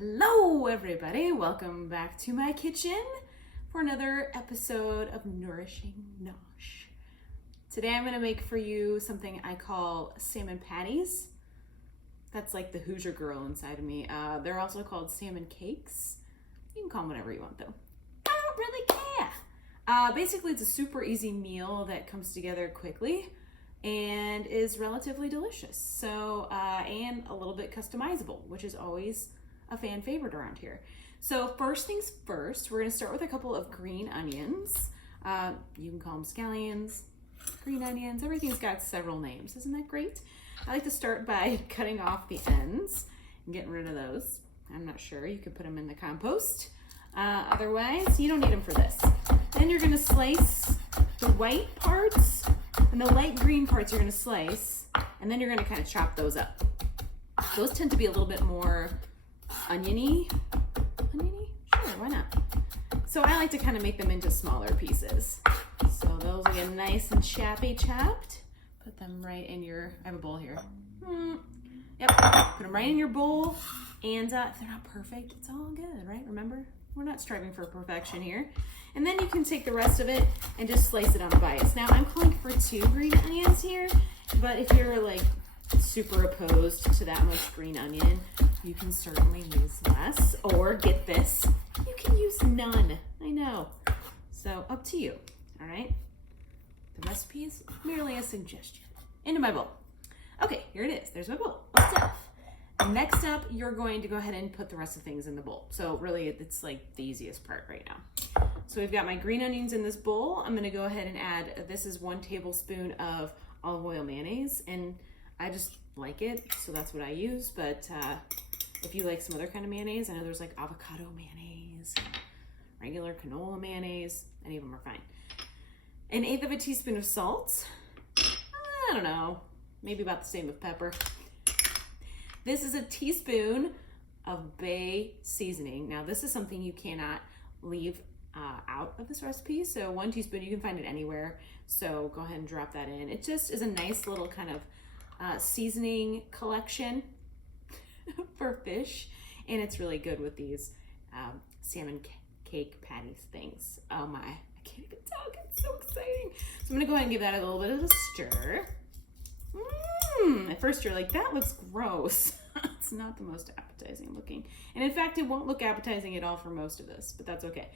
Hello everybody, welcome back to my kitchen for another episode of Nourishing Nosh. Today I'm going to make for you something I call salmon patties. That's like the Hoosier girl inside of me. They're also called salmon cakes. You can call them whatever you want though. I don't really care. Basically it's a super easy meal that comes together quickly and is relatively delicious. So, and a little bit customizable, which is always a fan favorite around here. So first things first, we're gonna start with a couple of green onions. You can call them scallions, green onions, everything's got several names. Isn't that great? I like to start by cutting off the ends and getting rid of those. I'm not sure, you could put them in the compost. Otherwise, you don't need them for this. Then you're gonna slice the white parts and the light green parts you're gonna slice, and then you're gonna kind of chop those up. Those tend to be a little bit more oniony? Sure, why not? So I like to kind of make them into smaller pieces. So those will get nice and choppy chopped. Put them right in your, I have a bowl here. Yep, put them right in your bowl. And if they're not perfect, it's all good, right? Remember, we're not striving for perfection here. And then you can take the rest of it and just slice it on bites. Now I'm calling for 2 green onions here, but if you're like super opposed to that much green onion, you can certainly use less, or get this, you can use none. I know. So up to you, all right? The recipe is merely a suggestion. Into my bowl. Okay, here it is. There's my bowl. What's up? Next up, you're going to go ahead and put the rest of things in the bowl. So really, it's like the easiest part right now. So we've got my green onions in this bowl. I'm gonna go ahead and add, this is 1 tablespoon of olive oil mayonnaise, and I just like it, so that's what I use. But if you like some other kind of mayonnaise, I know there's like avocado mayonnaise, regular canola mayonnaise, any of them are fine. 1/8 of a teaspoon of salt. I don't know, maybe about the same with pepper. This is a teaspoon of bay seasoning. Now this is something you cannot leave out of this recipe. So 1 teaspoon, you can find it anywhere. So go ahead and drop that in. It just is a nice little kind of seasoning collection for fish, and it's really good with these salmon cake patties things. Oh my, I can't even talk, it's so exciting. So I'm gonna go ahead and give that a little bit of a stir. At first you're like, that looks gross. It's not the most appetizing looking, and in fact it won't look appetizing at all for most of this, but that's okay.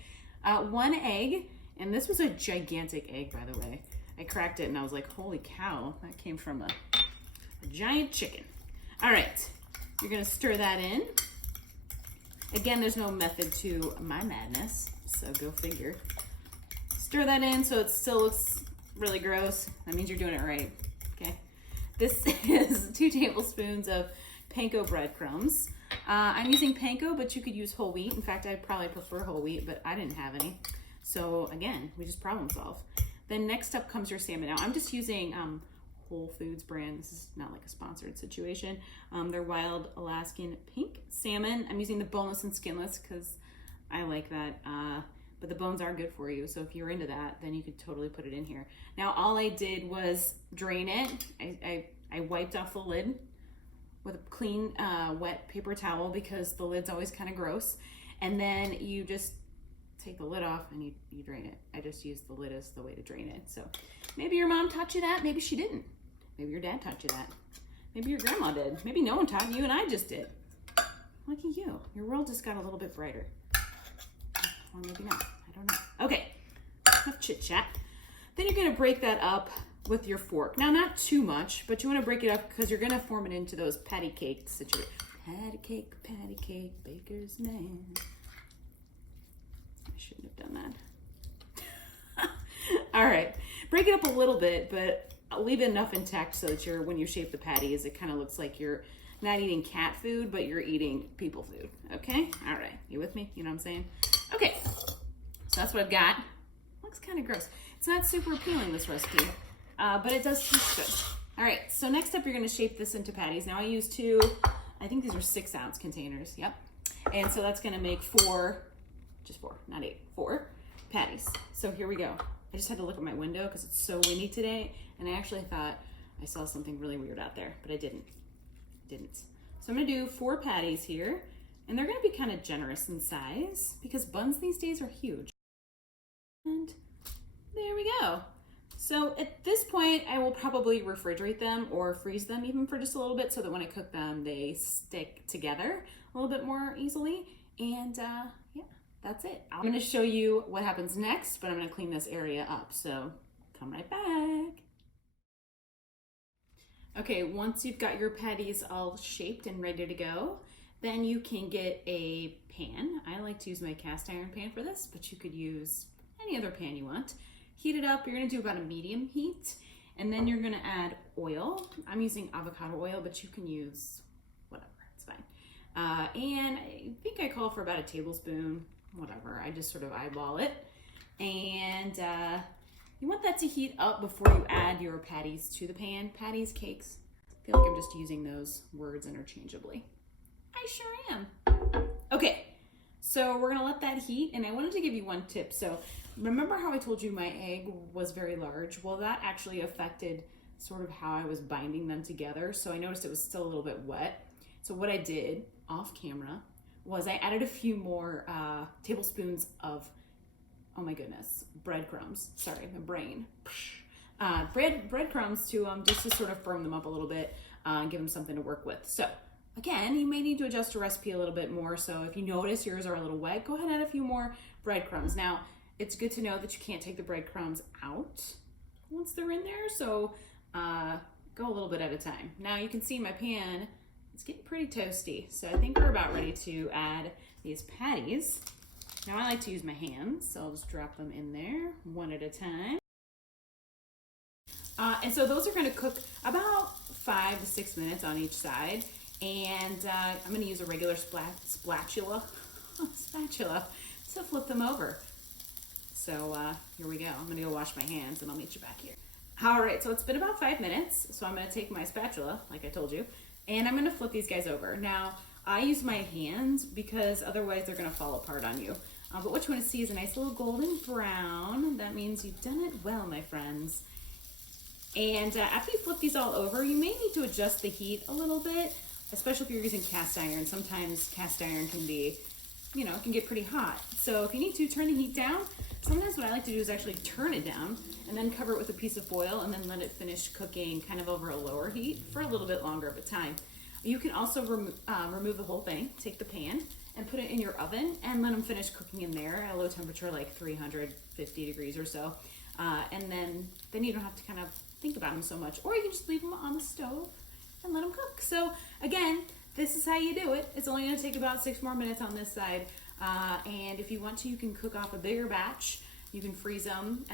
1 egg, and this was a gigantic egg, by the way. I cracked it and I was like, holy cow, that came from a giant chicken. All right, you're gonna stir that in. Again, there's no method to my madness, so go figure. Stir that in so it still looks really gross. That means you're doing it right, okay? This is 2 tablespoons of panko breadcrumbs. I'm using panko, but you could use whole wheat. In fact, I probably prefer whole wheat, but I didn't have any. So again, we just problem solve. Then next up comes your salmon. Now I'm just using Whole Foods brand. This is not like a sponsored situation. They're wild Alaskan pink salmon. I'm using the boneless and skinless because I like that. But the bones are good for you. So if you're into that, then you could totally put it in here. Now all I did was drain it. I wiped off the lid with a clean wet paper towel because the lid's always kind of gross. And then you just take the lid off and you drain it. I just use the lid as the way to drain it. So maybe your mom taught you that, maybe she didn't. Maybe your dad taught you that. Maybe your grandma did. Maybe no one taught you and I just did. Lucky you. Your world just got a little bit brighter. Or maybe not, I don't know. Okay, enough chit chat. Then you're gonna break that up with your fork. Now not too much, but you wanna break it up because you're gonna form it into those patty cake situations. Patty cake, baker's man. I shouldn't have done that. All right, break it up a little bit, but leave it enough intact so that when you shape the patties, it kind of looks like you're not eating cat food, but you're eating people food, okay? All right, you with me? You know what I'm saying? Okay, so that's what I've got. Looks kind of gross. It's not super appealing, this recipe, but it does taste good. All right, so next up, you're gonna shape this into patties. Now I use 2, I think these are 6-ounce containers, yep. And so that's gonna make 4, just 4, not 8, 4 patties. So here we go. I just had to look at my window because it's so windy today, and I actually thought I saw something really weird out there, but I didn't. So I'm gonna do 4 patties here. And they're gonna be kind of generous in size because buns these days are huge. And there we go. So at this point, I will probably refrigerate them or freeze them even for just a little bit so that when I cook them, they stick together a little bit more easily. And yeah, that's it. I'm gonna show you what happens next, but I'm gonna clean this area up. So come right back. Okay, once you've got your patties all shaped and ready to go, then you can get a pan. I like to use my cast iron pan for this, but you could use any other pan you want. Heat it up. You're gonna do about a medium heat, and then you're gonna add oil. I'm using avocado oil, but you can use whatever, it's fine. And I think I call for about a tablespoon, whatever. I just sort of eyeball it. And you want that to heat up before you add your patties to the pan. Patties, cakes. I feel like I'm just using those words interchangeably. I sure am. Okay, so we're gonna let that heat, and I wanted to give you one tip. So remember how I told you my egg was very large? Well, that actually affected sort of how I was binding them together. So I noticed it was still a little bit wet. So what I did off camera was I added a few more tablespoons of, oh my goodness, breadcrumbs. Sorry, my brain. Breadcrumbs to just to sort of firm them up a little bit and give them something to work with. So again, you may need to adjust your recipe a little bit more. So if you notice yours are a little wet, go ahead and add a few more breadcrumbs. Now, it's good to know that you can't take the breadcrumbs out once they're in there. So go a little bit at a time. Now you can see my pan, it's getting pretty toasty. So I think we're about ready to add these patties. Now I like to use my hands, so I'll just drop them in there one at a time. And so those are gonna cook about 5 to 6 minutes on each side. And I'm gonna use a regular spatula to flip them over. So here we go. I'm gonna go wash my hands and I'll meet you back here. All right, so it's been about 5 minutes. So I'm gonna take my spatula, like I told you, and I'm gonna flip these guys over. Now, I use my hands because otherwise they're gonna fall apart on you. But what you wanna see is a nice little golden brown. That means you've done it well, my friends. And after you flip these all over, you may need to adjust the heat a little bit, especially if you're using cast iron. Sometimes cast iron can be, you know, it can get pretty hot. So if you need to turn the heat down, sometimes what I like to do is actually turn it down and then cover it with a piece of foil and then let it finish cooking kind of over a lower heat for a little bit longer of a time. You can also remove the whole thing, take the pan and put it in your oven and let them finish cooking in there at a low temperature, like 350 degrees or so. And then you don't have to kind of think about them so much, or you can just leave them on the stove and let them cook. So again, this is how you do it. It's only gonna take about 6 more minutes on this side. And if you want to, you can cook off a bigger batch. You can freeze them.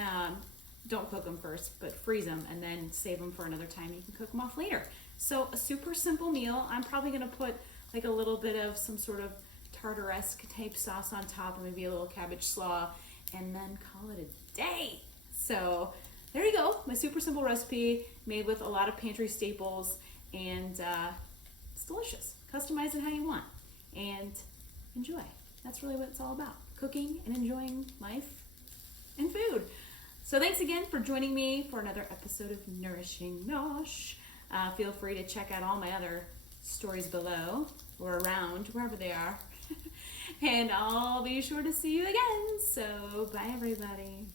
Don't cook them first, but freeze them and then save them for another time. You can cook them off later. So a super simple meal. I'm probably gonna put like a little bit of some sort of tartaresque type sauce on top and maybe a little cabbage slaw and then call it a day. So there you go, my super simple recipe made with a lot of pantry staples, and it's delicious. Customize it how you want and enjoy. That's really what it's all about, cooking and enjoying life and food. So thanks again for joining me for another episode of Nourishing Nosh. Feel free to check out all my other stories below or around, wherever they are. And I'll be sure to see you again. So bye everybody.